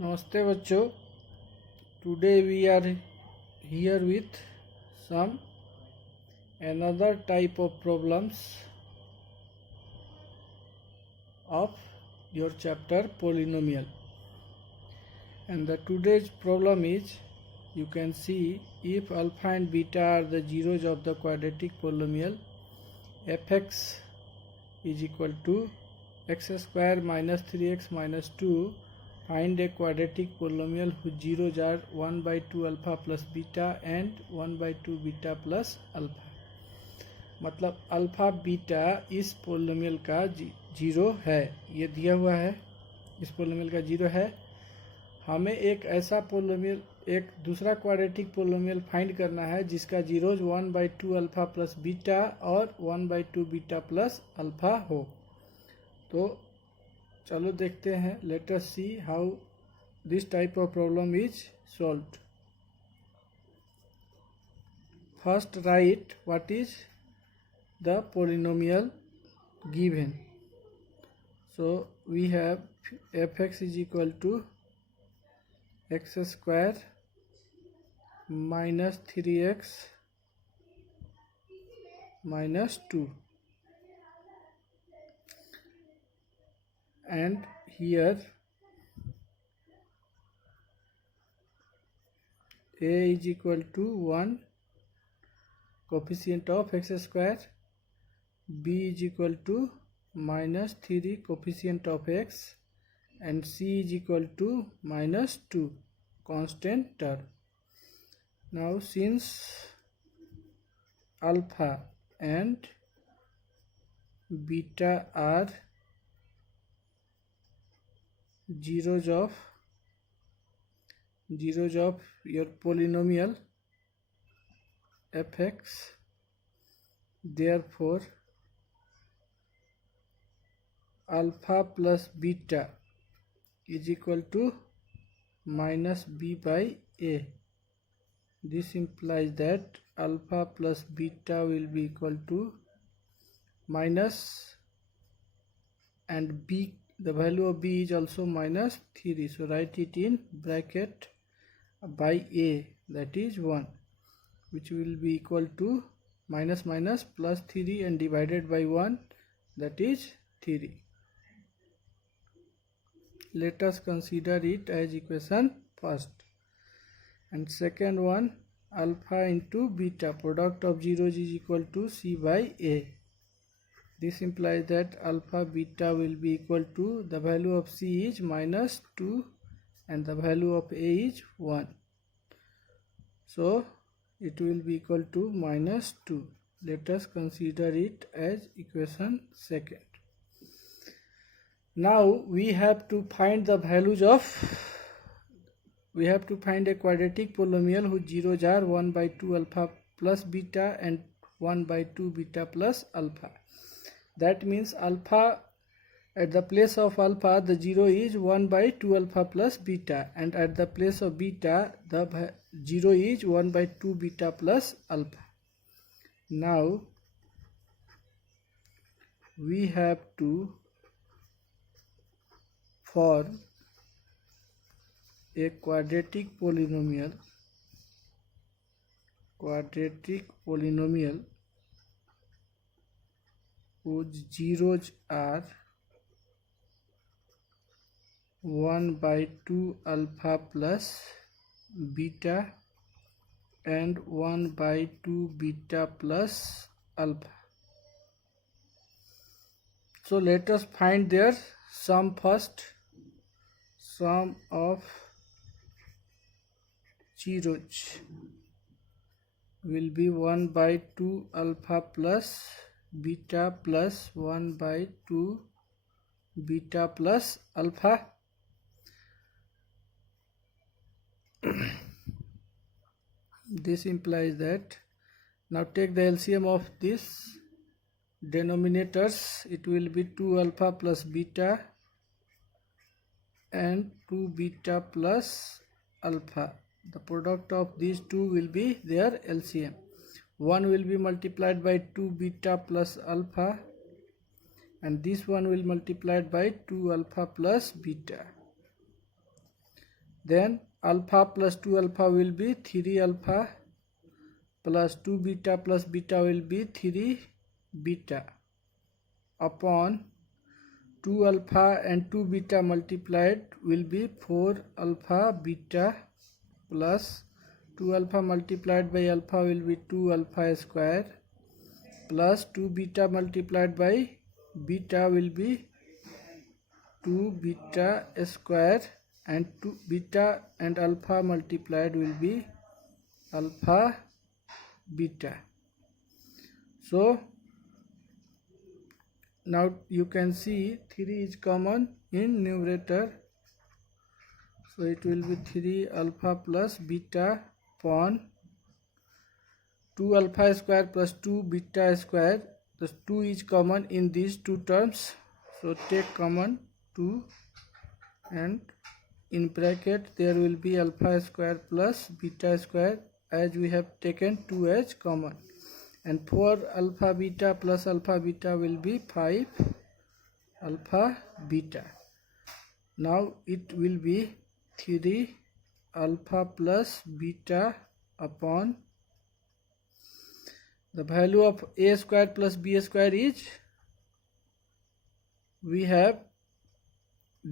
नमस्ते बच्चों, today we are here with some another type of problems of your chapter polynomial. And the today's problem is, you can see, if alpha and beta are the zeros of the quadratic polynomial fx is equal to x square minus 3x minus 2, find a quadratic polynomial whose zeros are 1 by 2 alpha plus beta and 1 by 2 beta plus alpha. मतलब alpha beta इस polynomial का zero है, ये दिया हुआ है, इस polynomial का जीरो है. हमें एक ऐसा पोलिनोमियल, एक दूसरा क्वाड्रेटिक पोलिनोमियल फाइंड करना है जिसका zeros 1 by 2 alpha plus beta और 1 बाई 2 बीटा प्लस अल्फ़ा हो. तो चलो देखते हैं. Let us see how this type of problem is solved. First right what is the polynomial given. So we have fx is equal to x square minus 3x minus 2, and here a is equal to 1, coefficient of x square, b is equal to minus 3, coefficient of x, and c is equal to minus 2, constant term. Now since alpha and beta are zeros of your polynomial fx, therefore alpha plus beta is equal to minus b by a. This implies that alpha plus beta will be equal to minus, and b, the value of b is also minus 3, so write it in bracket by a, that is 1, which will be equal to minus minus plus 3 and divided by 1, that is 3. Let us consider it as equation first. And second one, alpha into beta, product of zeros is equal to c by a. This implies that alpha beta will be equal to, the value of c is minus 2 and the value of a is 1. So it will be equal to minus 2. Let us consider it as equation second. Now we have to find the values of, we have to find a quadratic polynomial whose zeros are 1 by 2 alpha plus beta and 1 by 2 beta plus alpha. That means alpha, at the place of alpha the zero is 1 by 2 alpha plus beta, and at the place of beta the zero is 1 by 2 beta plus alpha. Now we have to form a quadratic polynomial whose zeros are 1 by 2 alpha plus beta and 1 by 2 beta plus alpha. So let us find their sum first. Sum of zeros will be 1 by 2 alpha plus beta plus 1 by 2 beta plus alpha. This implies that, now take the LCM of this denominators, it will be 2 alpha plus beta and 2 beta plus alpha. The product of these two will be their LCM. 1 will be multiplied by 2 beta plus alpha and this one will multiplied by 2 alpha plus beta. Then alpha plus 2 alpha will be 3 alpha plus 2 beta plus beta will be 3 beta upon 2 alpha and 2 beta multiplied will be 4 alpha beta plus 2 alpha multiplied by alpha will be 2 alpha square plus 2 beta multiplied by beta will be 2 beta square and 2 beta and alpha multiplied will be alpha beta. So now you can see 3 is common in numerator, so it will be 3 alpha plus beta upon 2 alpha square plus 2 beta square. The 2 is common in these two terms, so take common 2 and in bracket there will be alpha square plus beta square, as we have taken 2 as common, and 4 alpha beta plus alpha beta will be 5 alpha beta. Now it will be 3 alpha plus beta upon the value of a square plus b square is, we have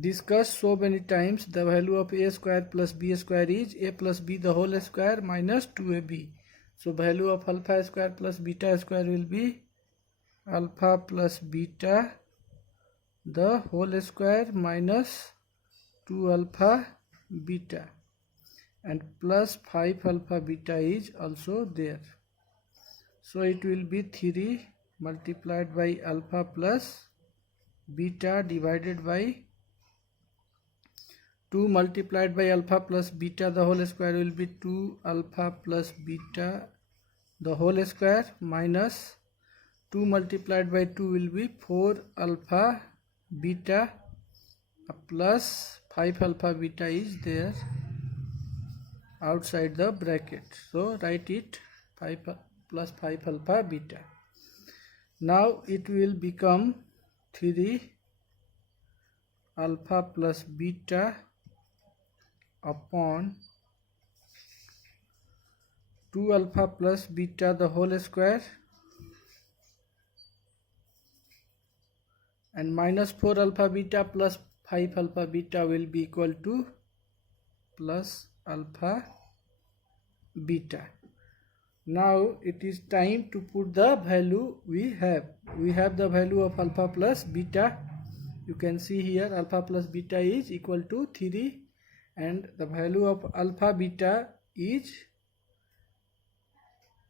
discussed so many times, the value of a square plus b square is a plus b the whole square minus 2ab. So value of alpha square plus beta square will be alpha plus beta the whole square minus 2 alpha beta, and plus 5 alpha beta is also there. So it will be 3 multiplied by alpha plus beta divided by 2 multiplied by alpha plus beta the whole square will be 2 alpha plus beta the whole square minus 2 multiplied by 2 will be 4 alpha beta plus 5 alpha beta is there outside the bracket. So write it 5 plus 5 alpha beta. Now it will become 3 alpha plus beta upon 2 alpha plus beta the whole square and minus 4 alpha beta plus 5 alpha beta will be equal to plus alpha beta. Now it is time to put the value we have. We have the value of alpha plus beta. You can see here alpha plus beta is equal to 3 and the value of alpha beta is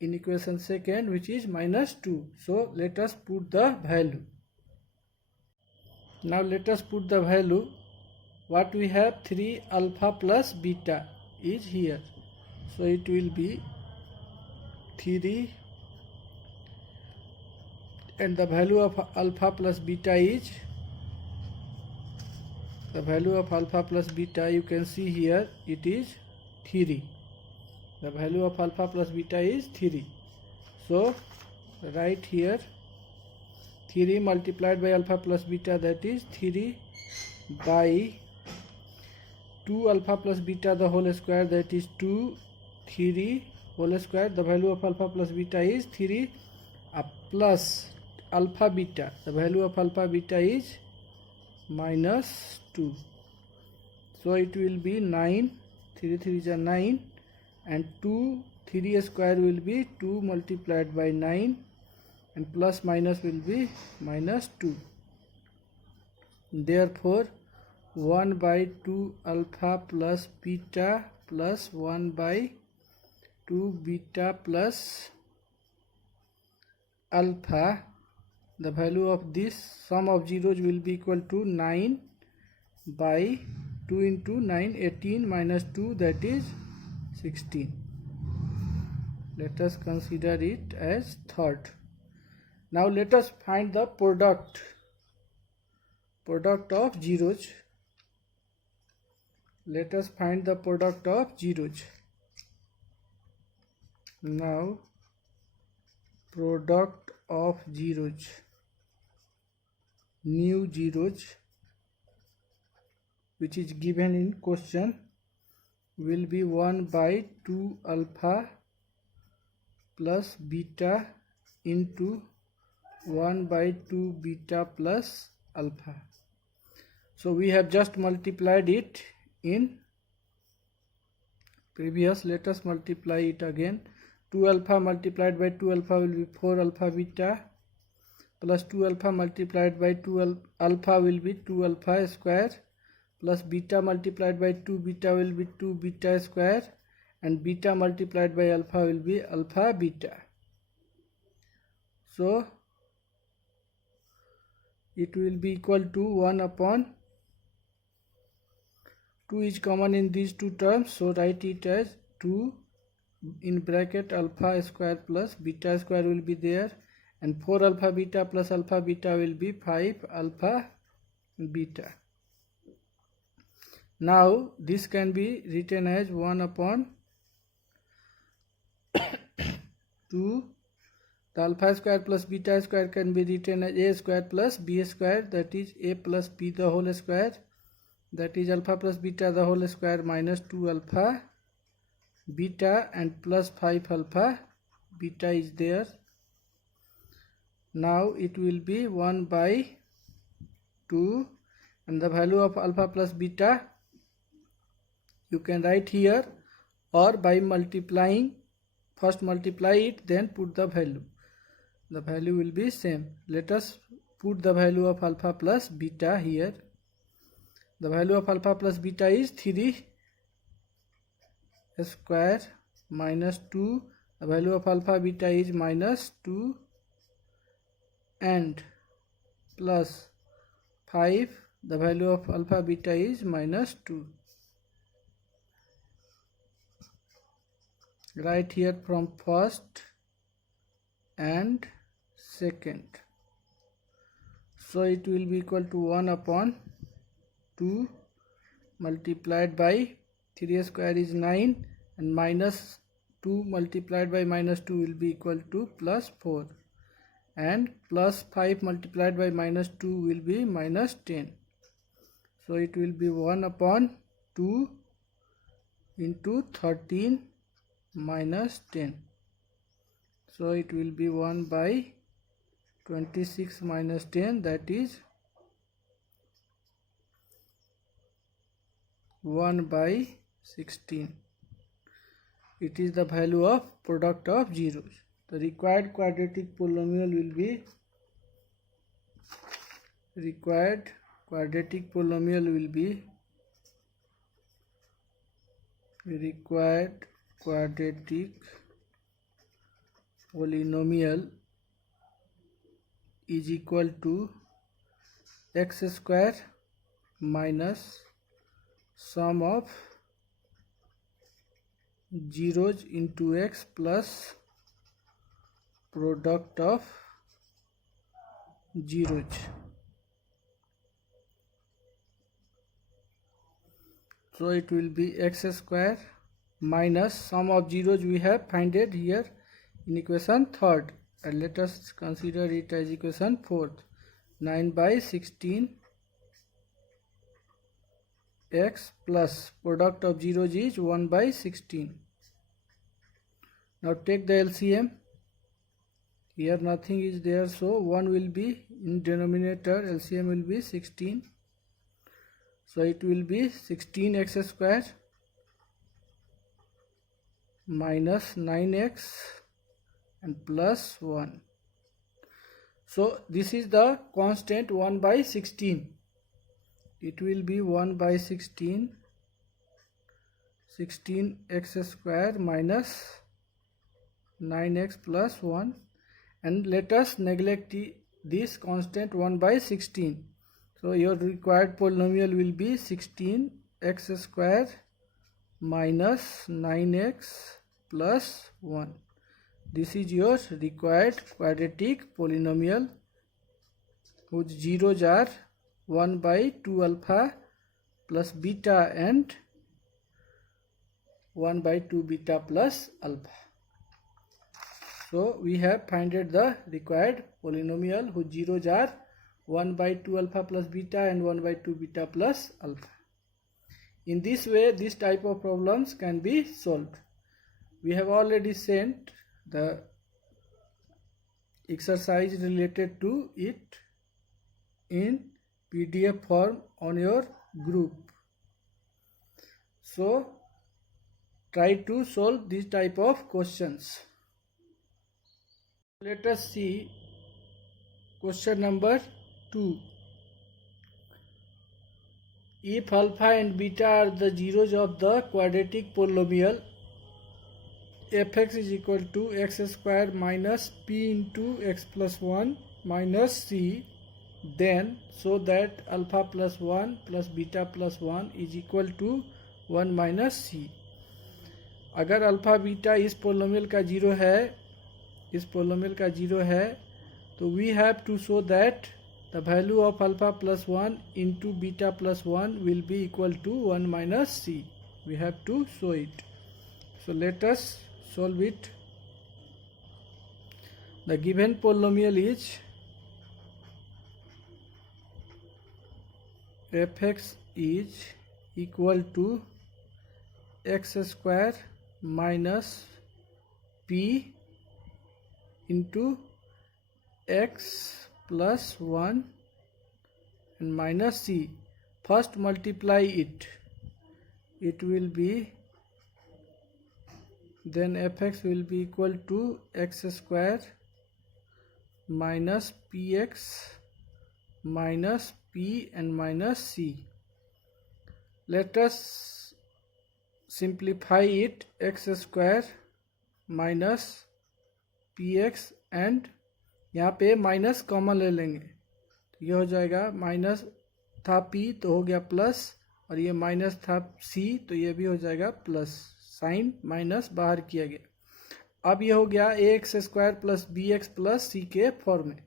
in equation second, which is minus 2. So let us put the value. Now let us put the value. What we have, 3 alpha plus beta is here. So it will be 3 and the value of alpha plus beta is, the value of alpha plus beta you can see here, it is 3. The value of alpha plus beta is 3. So write here 3 multiplied by alpha plus beta, that is 3 by 2 alpha plus beta the whole square, that is 2 3 whole square. The value of alpha plus beta is 3 plus alpha beta. The value of alpha beta is minus 2. So it will be 9. 3 3 is a 9 and 2 3 square will be 2 multiplied by 9 and plus minus will be minus 2. Therefore 1 by 2 alpha plus beta plus 1 by 2 beta plus alpha, the value of this sum of zeros will be equal to 9 by 2 into 9, 18 minus 2, that is 16. Let us consider it as third. Now let us find the product of zeros. Let us find the product of zeros. Now product of zeros, new zeros, which is given in question. will be 1 by 2 alpha plus beta into 1 by 2 beta plus alpha. So we have just multiplied it in previous. Let us multiply it again. 2 alpha multiplied by 2 alpha will be 4 alpha beta, plus 2 alpha multiplied by 2 alpha will be 2 alpha square, plus beta multiplied by 2 beta will be 2 beta square, and beta multiplied by alpha will be alpha beta. So it will be equal to 1 upon 2 is common in these two terms, so write it as 2 in bracket alpha square plus beta square will be there, and 4 alpha beta plus alpha beta will be 5 alpha beta. Now this can be written as 1 upon 2. The alpha square plus beta square can be written as a square plus b square, that is a plus b the whole square, that is alpha plus beta the whole square minus 2 alpha beta and plus 5 alpha beta is there. Now it will be 1 by 2, and the value of alpha plus beta you can write here, or by multiplying. First multiply it, then put the value. The value will be same. Let us put the value of alpha plus beta here. The value of alpha plus beta is 3 square minus 2. The value of alpha beta is minus 2 and plus 5. The value of alpha beta is minus 2. Write here from first and second. So it will be equal to 1 upon 2 multiplied by 3 square is 9, and minus 2 multiplied by minus 2 will be equal to plus 4, and plus 5 multiplied by minus 2 will be minus 10. So it will be 1 upon 2 into 13 minus 10. So it will be 1 by 26 minus 10, that is 1 by 16. It is the value of product of zeros. The required quadratic polynomial will be polynomial is equal to x square minus sum of zeros into x plus product of zeros. So it will be x square minus sum of zeros we have find it here in equation 3rd, and let us consider it as equation 4th. 9 by 16 x plus product of zeros is 1 by 16. Now take the LCM. Here nothing is there, so 1 will be in denominator. LCM will be 16. So it will be 16x square minus 9x and plus 1. So this is the constant 1 by 16. It will be 1 by 16, 16x square minus 9x plus 1, and let us neglect this constant 1 by 16. So your required polynomial will be 16x square minus 9x plus 1. This is your required quadratic polynomial whose zeros are 1 by 2 alpha plus beta and 1 by 2 beta plus alpha. So we have founded the required polynomial whose zeros are 1 by 2 alpha plus beta and 1 by 2 beta plus alpha. In this way, this type of problems can be solved. We have already sent the exercise related to it in PDF form on your group. So try to solve this type of questions. Let us see question number 2. If alpha and beta are the zeros of the quadratic polynomial fx is equal to x square minus p into x plus 1 minus c, then show that alpha plus 1 plus beta plus 1 is equal to 1 minus c. अगर alpha beta इस polynomial का zero है तो we have to show that the value of alpha plus 1 into beta plus 1 will be equal to 1 minus c. We have to show it. So let us solve it. The given polynomial is fx is equal to x square minus p into x plus 1 and minus c. First multiply it. It will be, then fx will be equal to x square minus px minus p and minus c. Let us simplify it. X square minus px and यहाँ पे minus common ले लेंगे तो ये हो जाएगा, minus था p तो हो गया प्लस, और ये माइनस था c तो ये भी हो जाएगा प्लस, साइन माइनस बाहर किया गया। अब ये हो गया ax square plus bx plus c के फॉर्म में।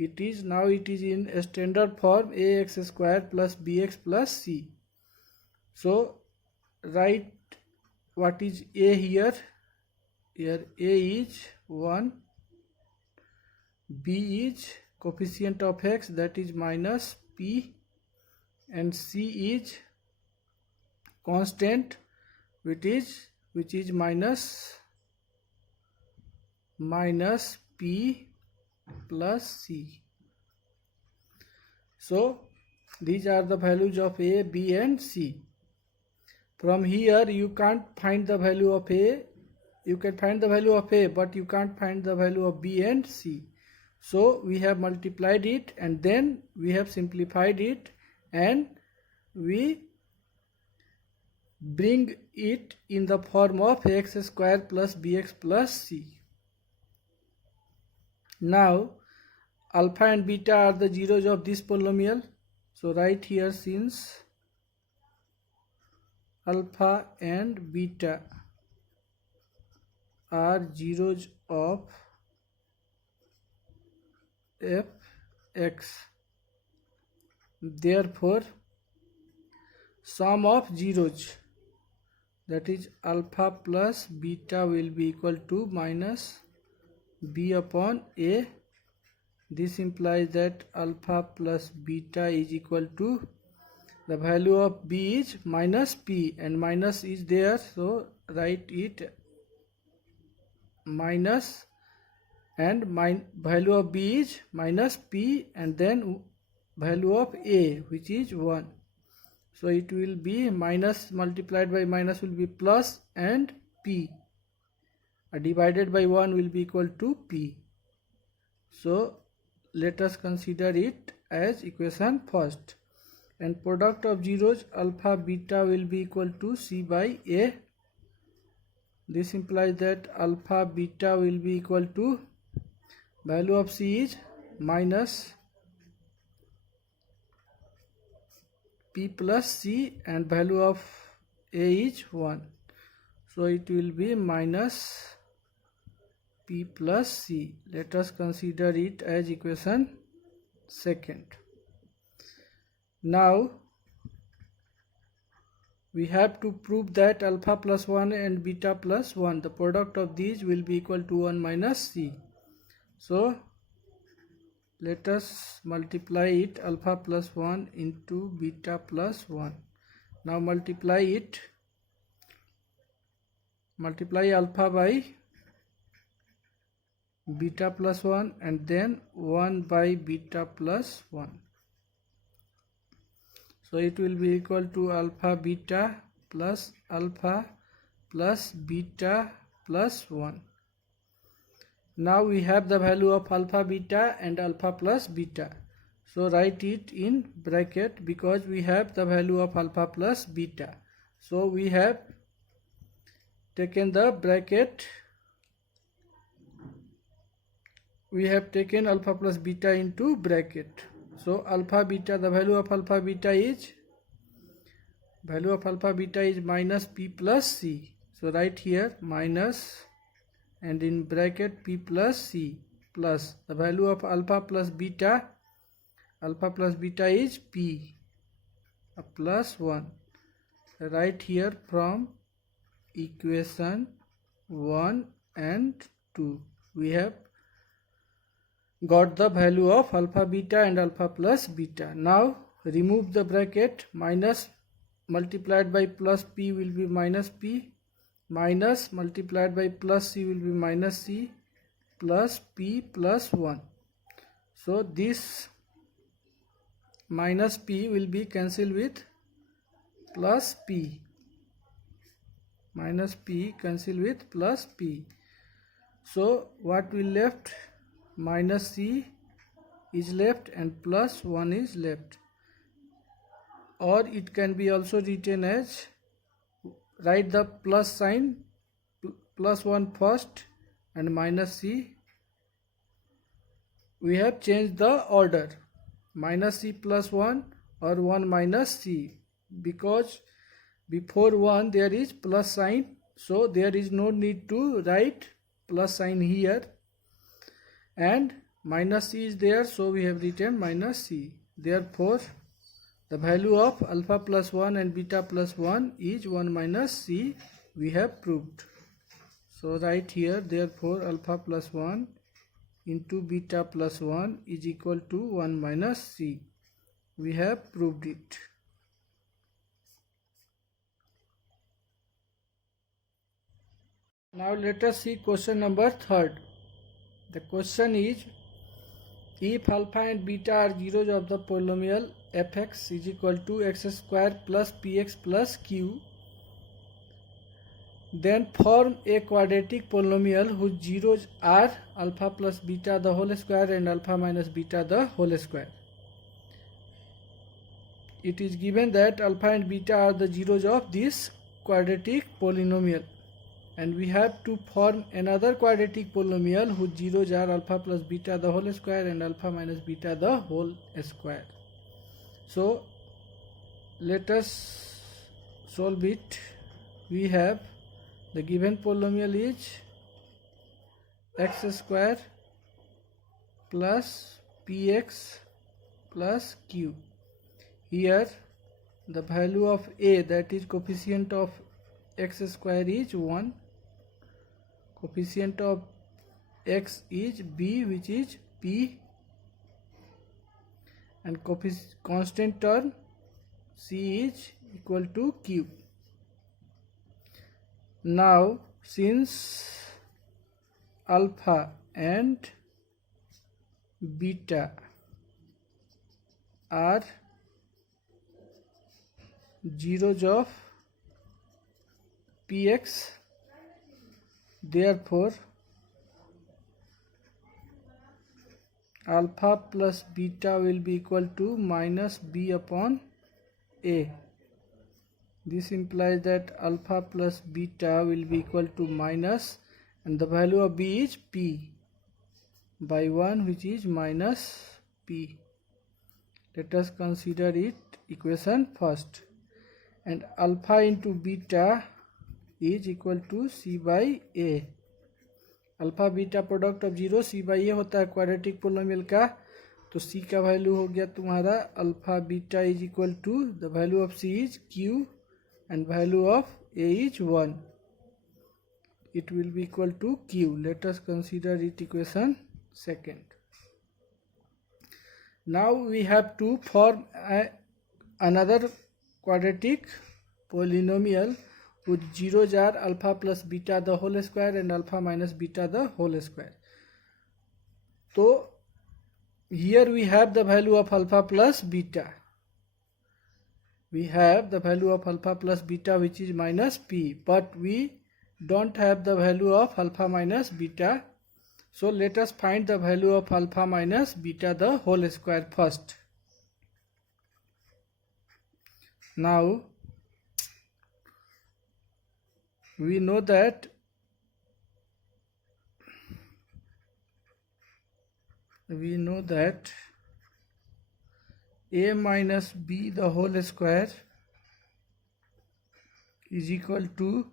It is in standard form ax square plus bx plus c. So right what is a here a is 1, b is coefficient of x, that is minus p, and c is constant which is minus p plus c. So these are the values of a, b and c. From here you can't find the value of a. You can find the value of a, but you can't find the value of b and c. So we have multiplied it and then we have simplified it and we bring it in the form of x square plus bx plus c. Now alpha and beta are the zeros of this polynomial. So write here, since alpha and beta are zeros of fx, therefore sum of zeros, that is alpha plus beta, will be equal to minus b upon a. This implies that alpha plus beta is equal to, the value of b is minus p and minus is there, so write it minus, and value of b is minus p and then value of a which is 1. So it will be minus multiplied by minus will be plus, and p divided by 1 will be equal to p. So let us consider it as equation first, and product of zeros alpha beta will be equal to c by a. This implies that alpha beta will be equal to, value of c is minus p plus c and value of a is 1. So it will be minus p plus c. Let us consider it as equation second. Now we have to prove that alpha plus 1 and beta plus 1, the product of these will be equal to 1 minus c. So let us multiply it, alpha plus 1 into beta plus 1. Now multiply it. Multiply alpha by beta plus 1 and then 1 by beta plus 1. So it will be equal to alpha beta plus beta plus 1. Now we have the value of alpha beta and alpha plus beta. So write it in bracket because we have the value of alpha plus beta. So we have taken the bracket. We have taken alpha plus beta into bracket. So alpha beta, the value of alpha beta is minus p plus c. So write here minus and in bracket p plus c plus the value of alpha plus beta. Alpha plus beta is p plus 1. Write here from equation 1 and 2. We have got the value of alpha beta and alpha plus beta. Now remove the bracket. Minus multiplied by plus p will be minus p, minus multiplied by plus c will be minus c, plus p plus 1. So this minus p will be cancelled with plus p. Minus p cancel with plus p. So what will left? Minus c is left and plus 1 is left. Or it can be also written as, write the plus sign, plus 1 first and minus c. We have changed the order, minus c plus 1 or 1 minus c, because before 1 there is plus sign, so there is no need to write plus sign here, and minus c is there, so we have written minus c. Therefore the value of alpha plus 1 and beta plus 1 is 1 minus c, we have proved. So write here, therefore alpha plus 1 into beta plus 1 is equal to 1 minus c. We have proved it. Now let us see question number 3rd. The question is, if alpha and beta are zeros of the polynomial fx is equal to x square plus px plus q, then form a quadratic polynomial whose zeros are alpha plus beta the whole square and alpha minus beta the whole square. It is given that alpha and beta are the zeros of this quadratic polynomial, and we have to form another quadratic polynomial whose zeros are alpha plus beta the whole square and alpha minus beta the whole square. So let us solve it. We have the given polynomial is x square plus px plus q. Here the value of a, that is coefficient of x square, is 1. Coefficient of x is b, which is p, and constant term c is equal to q. Now since alpha and beta are zeros of px, therefore alpha plus beta will be equal to minus b upon a. This implies that alpha plus beta will be equal to minus, and the value of b is p by 1, which is minus p. Let us consider it equation first. And alpha into beta is equal to c by a. Alpha beta product of zero c by a होता है quadratic polynomial का, तो सी का value हो गया तुम्हारा alpha beta is equal to the value of C is Q and value of A is 1. It will be equal to q. Let us consider it equation second. Now we have to form another quadratic polynomial whose zeros are alpha plus beta the whole square and alpha minus beta the whole square. So here we have the value of alpha plus beta. We have the value of alpha plus beta, which is minus p, but we don't have the value of alpha minus beta. So let us find the value of alpha minus beta the whole square first. Now we know that a minus b the whole square is equal to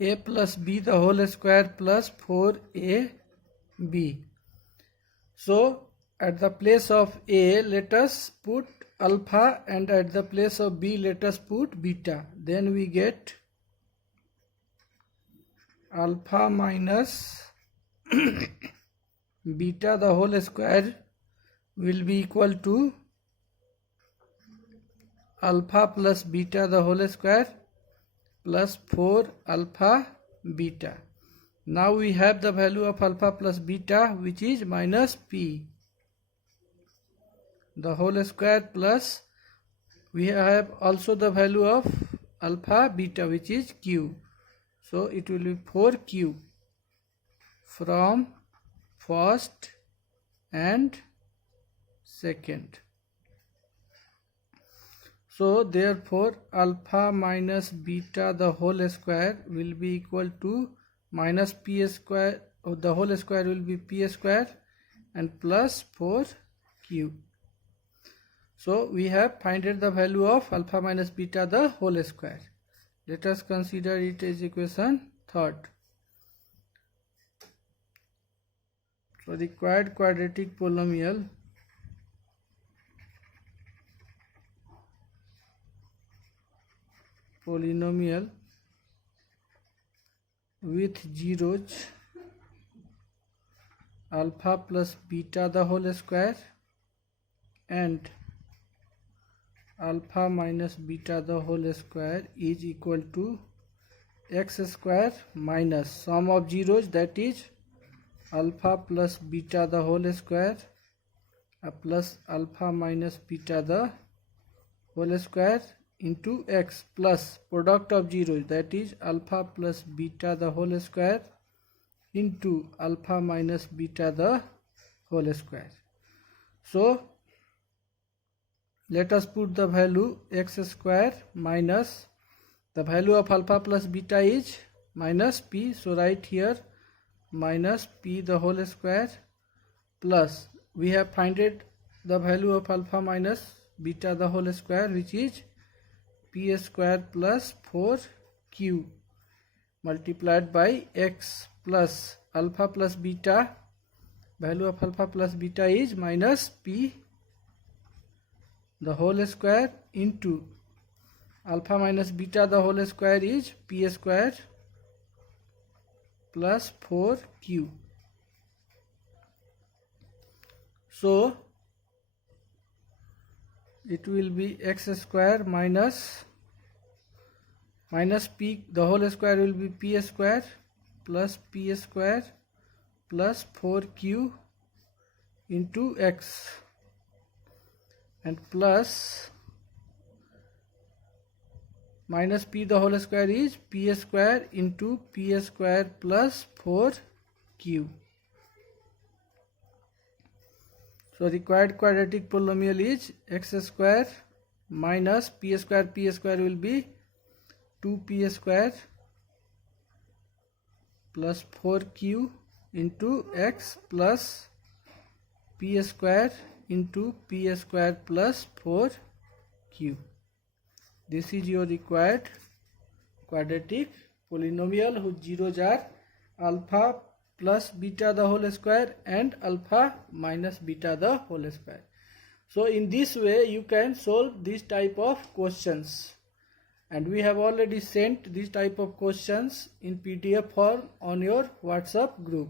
a plus b the whole square plus 4ab. So at the place of a, let us put alpha, and at the place of b, let us put beta. Then we get alpha minus beta the whole square will be equal to alpha plus beta the whole square plus 4 alpha beta. Now we have the value of alpha plus beta, which is minus p the whole square, plus we have also the value of alpha beta, which is q. So it will be 4q from first and second. So therefore alpha minus beta the whole square will be equal to minus p square, or the whole square will be p square, and plus 4q. So we have found the value of alpha minus beta the whole square. Let us consider it as equation 3rd. So required quadratic polynomial with zeros alpha plus beta the whole square and alpha minus beta the whole square is equal to x square minus sum of zeros, that is alpha plus beta the whole square plus alpha minus beta the whole square into x plus product of zeros, that is alpha plus beta the whole square into alpha minus beta the whole square. So let us put the value x square minus the value of alpha plus beta is minus p. So write here minus p the whole square plus we have found the value of alpha minus beta the whole square, which is p square plus 4q multiplied by x plus alpha plus beta. Value of alpha plus beta is minus p the whole square into alpha minus beta the whole square is p square plus 4q. So it will be x square minus p the whole square will be p square plus p square plus 4q into x, and plus minus p the whole square is p square into p square plus 4q. So required quadratic polynomial is x square minus p square will be 2p square plus 4q into x plus p square into p square plus 4q. This is your required quadratic polynomial whose zeros are alpha plus beta the whole square and alpha minus beta the whole square. So in this way you can solve this type of questions, and we have already sent this type of questions in PDF form on your WhatsApp group.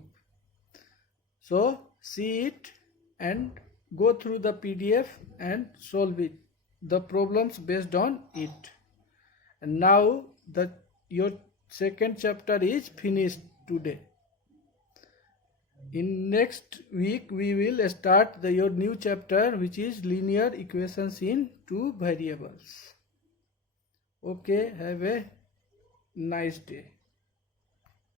So see it and go through the PDF and solve it. the problems based on it. And now your second chapter is finished today. In next week we will start your new chapter, which is linear equations in two variables. Okay, have a nice day.